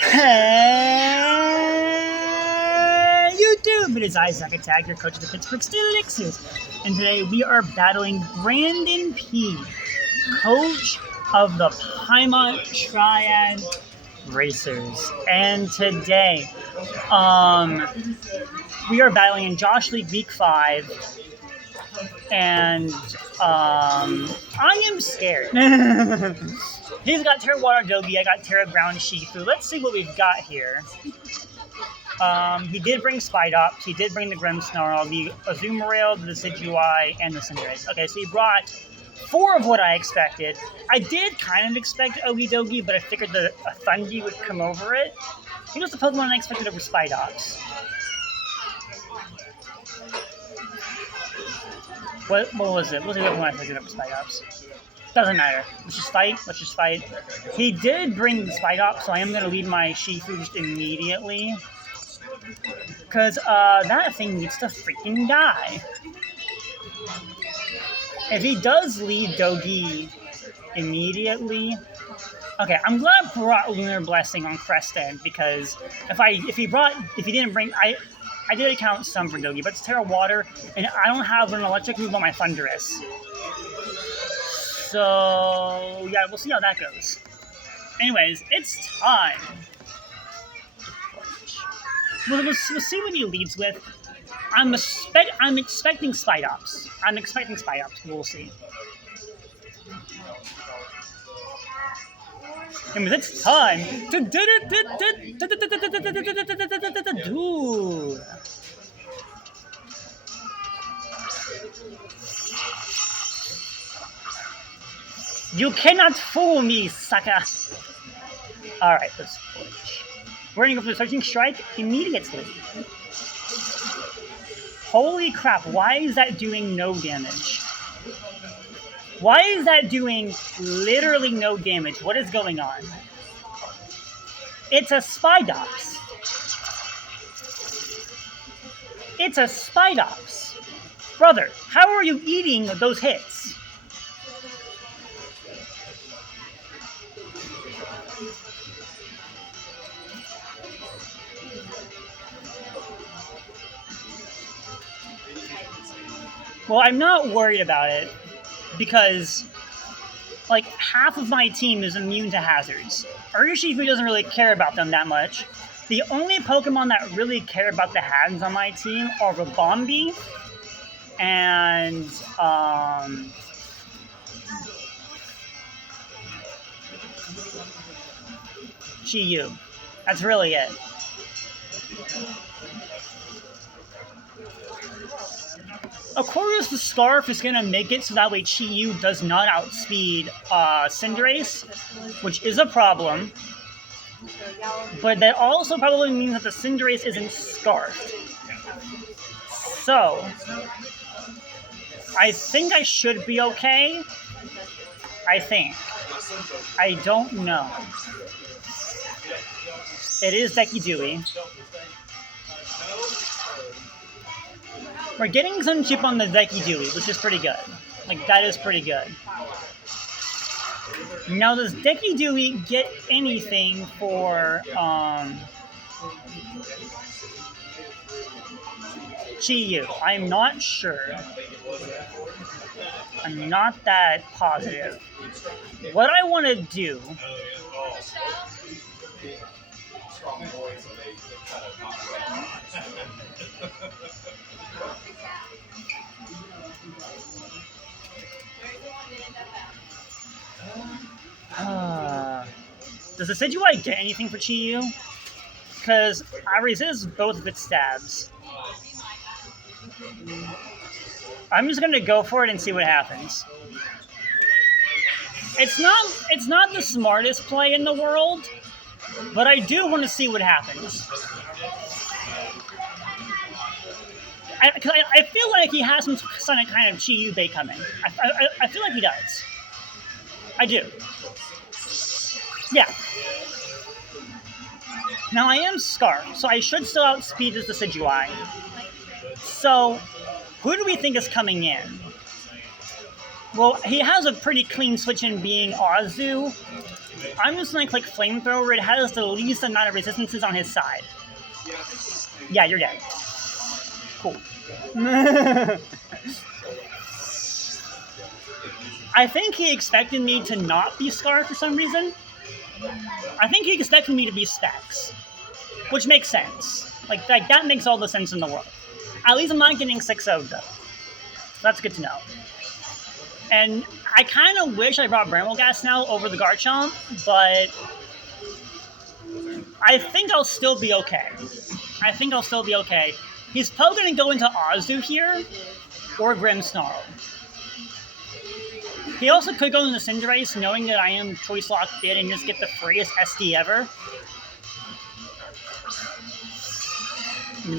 Hey, YouTube! It is Isaac Attack, your coach of the Pittsburgh Steelers, and today we are battling BrandonP, coach of the Piedmont Triad Racers. And today, we are battling in Josh League Week 5, and I am scared. He's got Terra Water Dogi, I got Terra Ground Shifu. Let's see what we've got here. He did bring Spidops, he did bring the Grimmsnarl, the Azumarill, the Decidueye, and the Cinderace. Okay, so he brought 4 of what I expected. I did kind of expect Okidogi, but I figured that a Thundy would come over it. He was the Pokemon I expected over Spidops. What was it? What was the other one I expected over Spidops? Doesn't matter. Let's just fight. He did bring the Spidops, so I am going to lead my Shifu just immediately. Because that thing needs to freaking die. If he does lead Dogi immediately... Okay, I'm glad I brought Lunar Blessing on Crested, because if he didn't bring... I did account some for Dogi, but it's Terra Water, and I don't have an electric move on my Thundurus. So, yeah, we'll see how that goes. Anyways, it's time. We'll see what he leads with. I'm expecting Spidops. We'll see. And it's time to do. You cannot fool me, sucker! Alright, let's switch. We're gonna go for the Searching Strike immediately. Holy crap, why is that doing no damage? Why is that doing literally no damage? What is going on? It's a Spidops. It's a Spidops. Brother, how are you eating those hits? Well, I'm not worried about it because, like, half of my team is immune to hazards. Urshifu doesn't really care about them that much. The only Pokemon that really care about the hazards on my team are Rabombi and, Chi-Yu. That's really it. Of course, the Scarf is going to make it so that way Chi-Yu does not outspeed Cinderace, which is a problem. But that also probably means that the Cinderace isn't Scarfed. So, I think I should be okay. I think. I don't know. It is Decky Dewey. We're getting some chip on the Decky Dewey, which is pretty good. Like, that is pretty good. Now, does Decky Dewey get anything for, Chi-Yu? I'm not sure. I'm not that positive. What I want to do... Does the Decidueye get anything for Chi-Yu? Because I resist both of its stabs. I'm just going to go for it and see what happens. It's not the smartest play in the world, but I do want to see what happens. I feel like he has some kind of Chi-Yu bait coming. I feel like he does. I do. Yeah. Now I am Scarf, so I should still outspeed this Decidueye. So, who do we think is coming in? Well, he has a pretty clean switch in being Azu, I'm just gonna click Flamethrower. It has the least amount of resistances on his side. Yeah, you're dead. Cool. I think he expected me to not be Scar for some reason. I think he expected me to be Specs, which makes sense. Like that makes all the sense in the world. At least I'm not getting 6-0'd though. That's good to know. And I kind of wish I brought Bramble Gas now over the Garchomp, but I think I'll still be okay. He's probably going to go into Ozu here, or Grimmsnarl. He also could go into Cinderace, knowing that I am Choice Locked in and just get the freest SD ever.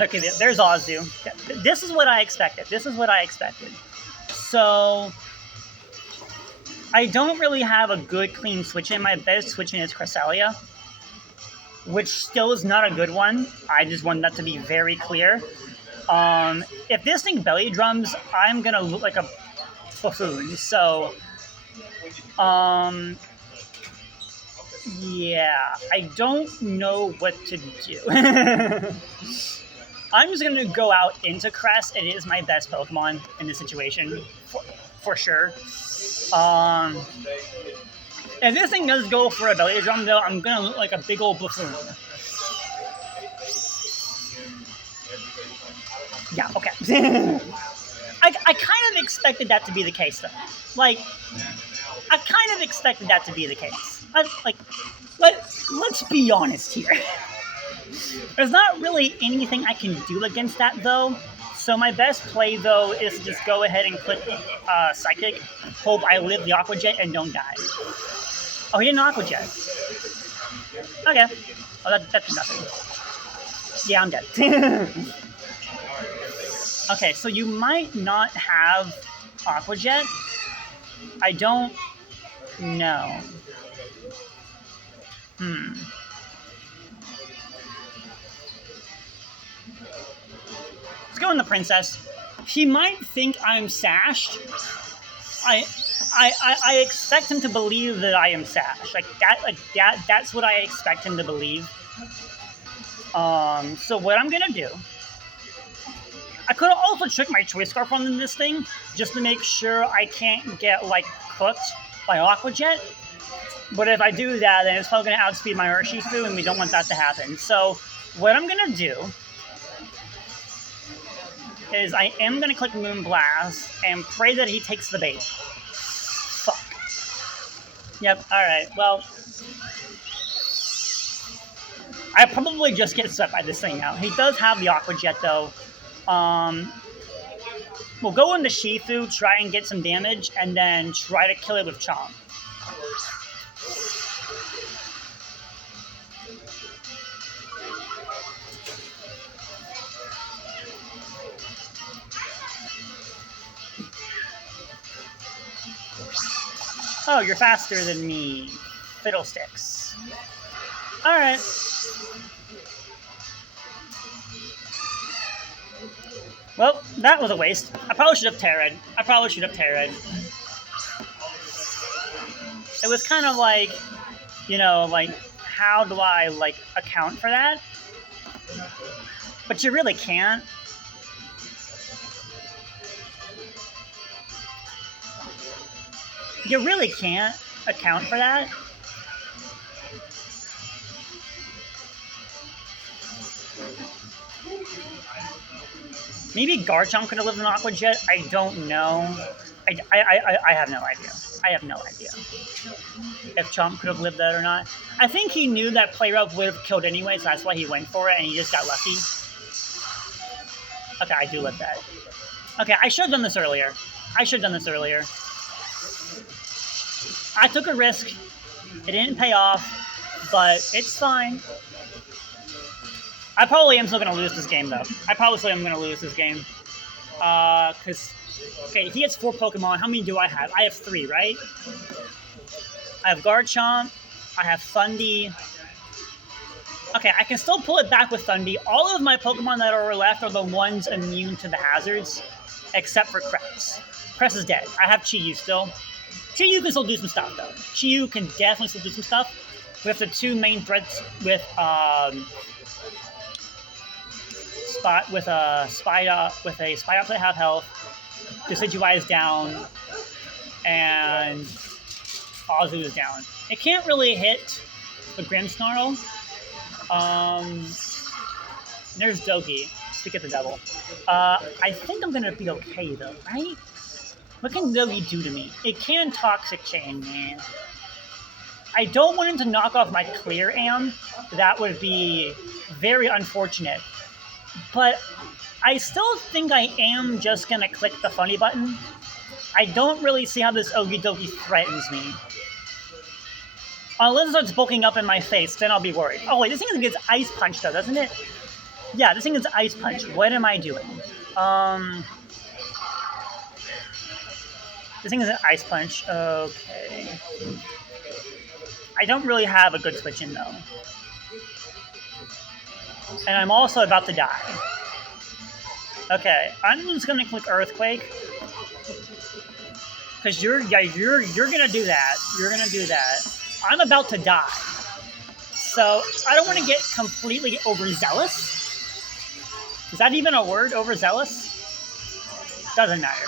Okay, there's Ozu. This is what I expected. So I don't really have a good clean switch in. My best switch in is Cresselia, which still is not a good one. I just want that to be very clear. If this thing belly drums, I'm gonna look like a buffoon. So, yeah, I don't know what to do. I'm just gonna go out into Cress. It is my best Pokemon in this situation, for sure. If this thing does go for a belly drum, though, I'm gonna look like a big old buffoon. Yeah, okay. I kind of expected that to be the case, though. Like, I kind of expected that to be the case. Let's be honest here. There's not really anything I can do against that, though. So my best play, though, is to just go ahead and click Psychic, hope I live the Aqua Jet and don't die. Oh, he didn't Aqua Jet. Okay. Oh, that's nothing. Yeah, I'm dead. Okay, so you might not have Aqua Jet. I don't know. Let's go in the Princess. He might think I'm sashed. I expect him to believe that I am sashed. That's what I expect him to believe. So what I'm gonna do, I could also trick my Choice Scarf on this thing, just to make sure I can't get, like, cooked by Aqua Jet. But if I do that, then it's probably going to outspeed my Urshifu, and we don't want that to happen. So what I'm going to do is I am going to click Moonblast and pray that he takes the bait. Fuck. Yep, alright, well, I probably just get swept by this thing now. He does have the Aqua Jet, though. We'll go into Shifu, try and get some damage, and then try to kill it with Chomp. Oh, you're faster than me. Fiddlesticks. Alright. Well, that was a waste. I probably should have Terra'd. It was kind of like, you know, like, how do I, like, account for that? But you really can't. You really can't account for that. Maybe Garchomp could have lived in Aqua Jet. I don't know. I have no idea. If Chomp could have lived that or not. I think he knew that Play Rough would have killed anyway, so that's why he went for it, and he just got lucky. Okay, I do live that. Okay, I should have done this earlier. I took a risk. It didn't pay off, but it's fine. I probably am still going to lose this game, though. Because, okay, he has 4 Pokemon. How many do I have? I have 3, right? I have Garchomp. I have Thundy. Okay, I can still pull it back with Thundy. All of my Pokemon that are left are the ones immune to the hazards, except for Cress. Cress is dead. I have Chi-Yu still. Chiyu can still do some stuff though. Chiyu can definitely still do some stuff with the two main threats with a spy up to have health. Decidueye is down, and Azu is down. It can't really hit the Grimmsnarl. There's Dogi. Speak of the devil. I think I'm gonna be okay though, right? What can Dogi do to me? It can Toxic Chain me. I don't want him to knock off my Clear Am. That would be very unfortunate. But I still think I am just gonna click the funny button. I don't really see how this Okidogi threatens me. Unless it starts bulking up in my face, then I'll be worried. Oh wait, this thing gets Ice Punch though, doesn't it? Yeah, this thing is Ice Punch. What am I doing? This thing is an Ice Punch. Okay. I don't really have a good switch in though. And I'm also about to die. Okay, I'm just gonna click Earthquake. Cause you're gonna do that. You're gonna do that. I'm about to die. So I don't wanna get completely overzealous. Is that even a word, overzealous? Doesn't matter.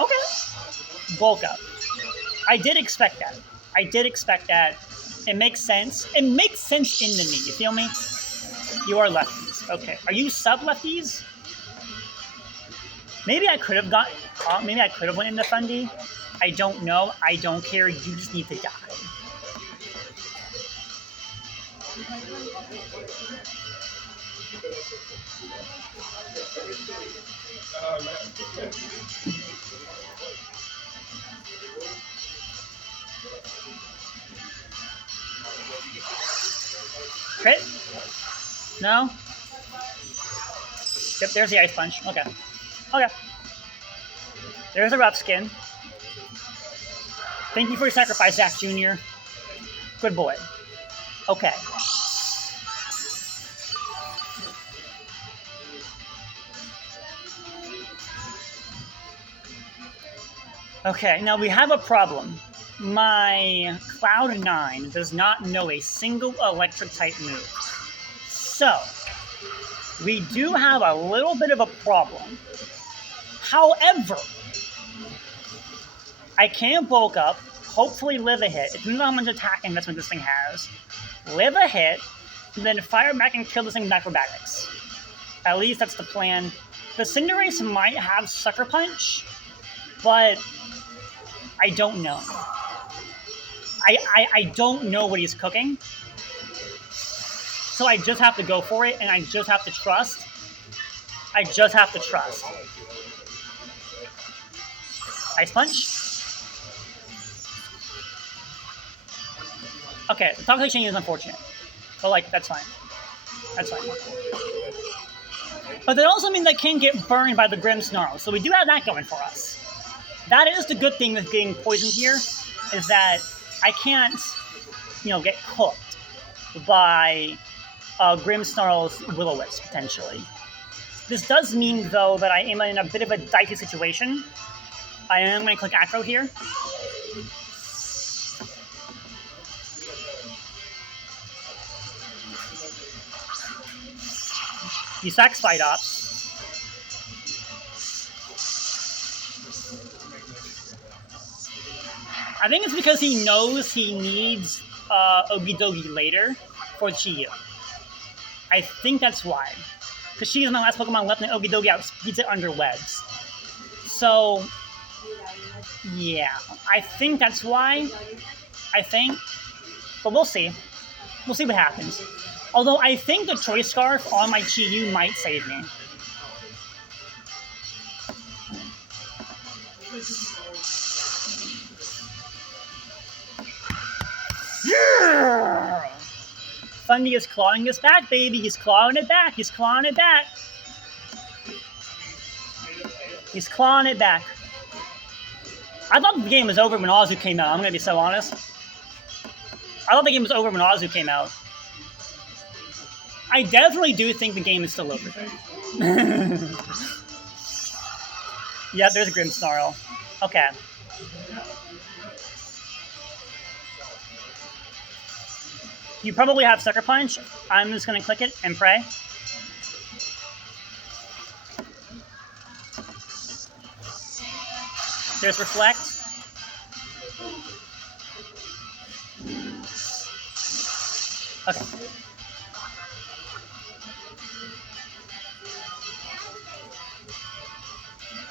Okay. Bulk up. I did expect that. It makes sense. It makes sense into me. You feel me? You are lefties. Okay. Are you sub-lefties? Maybe I could have went into Fundy. I don't know. I don't care. You just need to die. Crit? No? Yep, there's the Ice Punch. Okay. Okay. There's a rough skin. Thank you for your sacrifice, Zach Jr. Good boy. Okay. Okay, now we have a problem. My Cloud9 does not know a single electric-type move. So, we do have a little bit of a problem. However, I can bulk up, hopefully live a hit. It depends on how much attack investment this thing has. Live a hit, and then fire back and kill this thing with acrobatics. At least that's the plan. The Cinderace might have Sucker Punch, but I don't know. I don't know what he's cooking. So I just have to go for it, and I just have to trust. Ice Punch? Okay, the Toxic Chain is unfortunate. But, like, that's fine. But that also means I can't get burned by the Grimmsnarl, so we do have that going for us. That is the good thing with getting poisoned here, is that I can't, get cooked by Grimmsnarl's Will-O-Wisp, potentially. This does mean, though, that I am in a bit of a dicey situation. I am going to click Acro here. You sack Spidops. I think it's because he knows he needs Okidogi later for Chiyu. I think that's why. Because she is my last Pokemon left and Okidogi outspeeds it under webs. So, yeah. I think that's why. But we'll see. We'll see what happens. Although I think the Choice Scarf on my Chiyu might save me. Yeah! Fundy is clawing us back, baby. He's clawing it back. He's clawing it back. I thought the game was over when Azu came out. I'm going to be so honest. I thought the game was over when Azu came out. I definitely do think the game is still over. Yeah, there's a Grim Snarl. Okay. You probably have Sucker Punch. I'm just going to click it and pray. There's Reflect. Okay.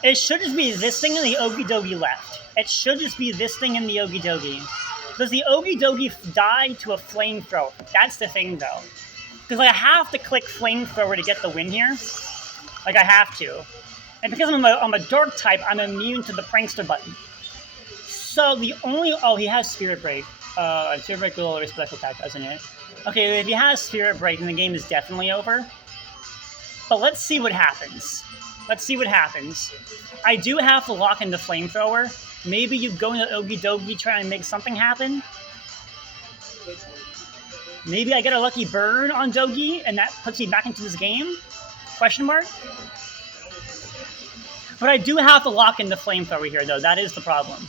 It should just be this thing and the Okie Dokie left. It should just be this thing and the Okie Dokie. Does the Okie Dokie die to a flamethrower? That's the thing, though. Because I have to click flamethrower to get the win here. Like, I have to. And because I'm a dark type, I'm immune to the prankster button. So the only... Oh, he has Spirit Break. Spirit Break will lower special attack, doesn't it? Okay, if he has Spirit Break, then the game is definitely over. But let's see what happens. Let's see what happens. I do have to lock in the flamethrower. Maybe you go into Okie Dokie, try and make something happen. Maybe I get a lucky burn on Dogie, and that puts me back into this game? Question mark? But I do have to lock in the flamethrower here, though. That is the problem.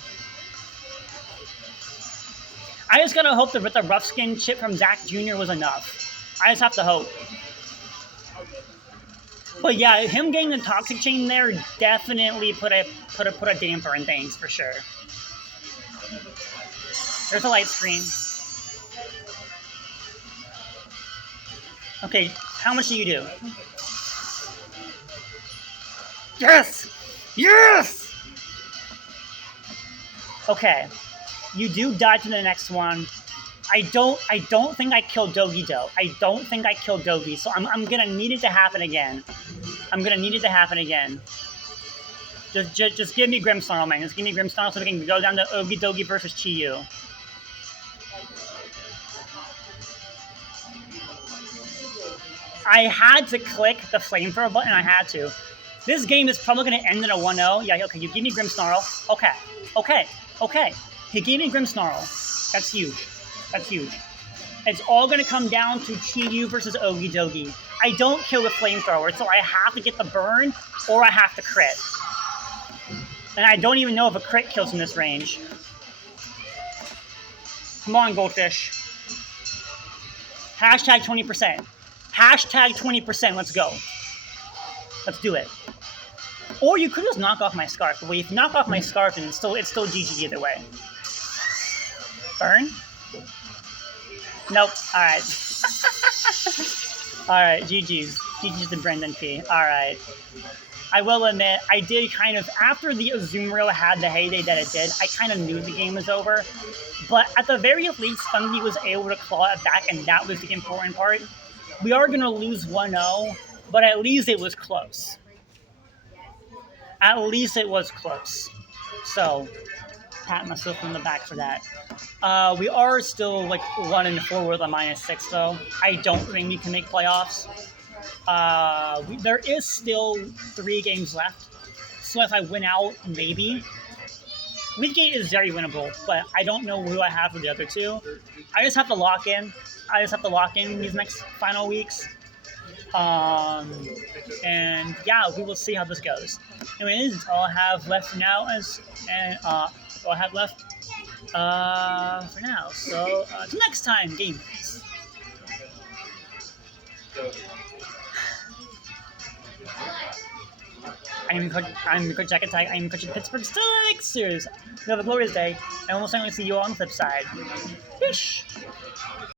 I just gotta hope that with the rough skin chip from Zach Jr. was enough. I just have to hope. But yeah, him getting the Toxic Chain there definitely put a damper in things for sure. There's a light screen. Okay, how much do you do? Yes! Yes! Okay. You do die to the next one. I don't think I killed Dogie though. I don't think I killed Dogie, so I'm gonna need it to happen again. I'm gonna need it to happen again. Just give me Grimmsnarl, man. Just give me Grimmsnarl so we can go down to Ogie Dogie versus Chiyu. I had to click the flamethrower button. I had to. This game is probably gonna end in a 1-0. Yeah, okay. You give me Grimmsnarl. Okay. Okay. Okay. He gave me Grimmsnarl. That's huge. That's huge. It's all going to come down to Chiyu versus Ogie Dogie. I don't kill with flamethrower, so I have to get the burn, or I have to crit. And I don't even know if a crit kills in this range. Come on, Goldfish. Hashtag 20%. Hashtag 20%. Let's go. Let's do it. Or you could just knock off my scarf. But if you knock off my scarf, then it's still GG either way. Burn? Nope. Alright. Alright, GG's. GG's to BrandonP. Alright. I will admit, I did kind of, after the Azumarill had the heyday that it did, I kind of knew the game was over. But at the very least, Fungi was able to claw it back, and that was the important part. We are going to lose 1-0, but at least it was close. At least it was close. So, pat myself on the back for that. We are still like 1-4 with a -6 though. I don't think we can make playoffs. There is still 3 games left. So if I win out, maybe. Leadgate is very winnable, but I don't know who I have for the other 2. I just have to lock in. I just have to lock in these next final weeks. And yeah, we will see how this goes. Anyways, that's all I have left for now. All I have left for now. So till next time, gamers. I'm Coach Jack Attack. I'm Coach of the Pittsburgh Steelers. You have a glorious day, and we'll certainly see you on the flip side. Fish.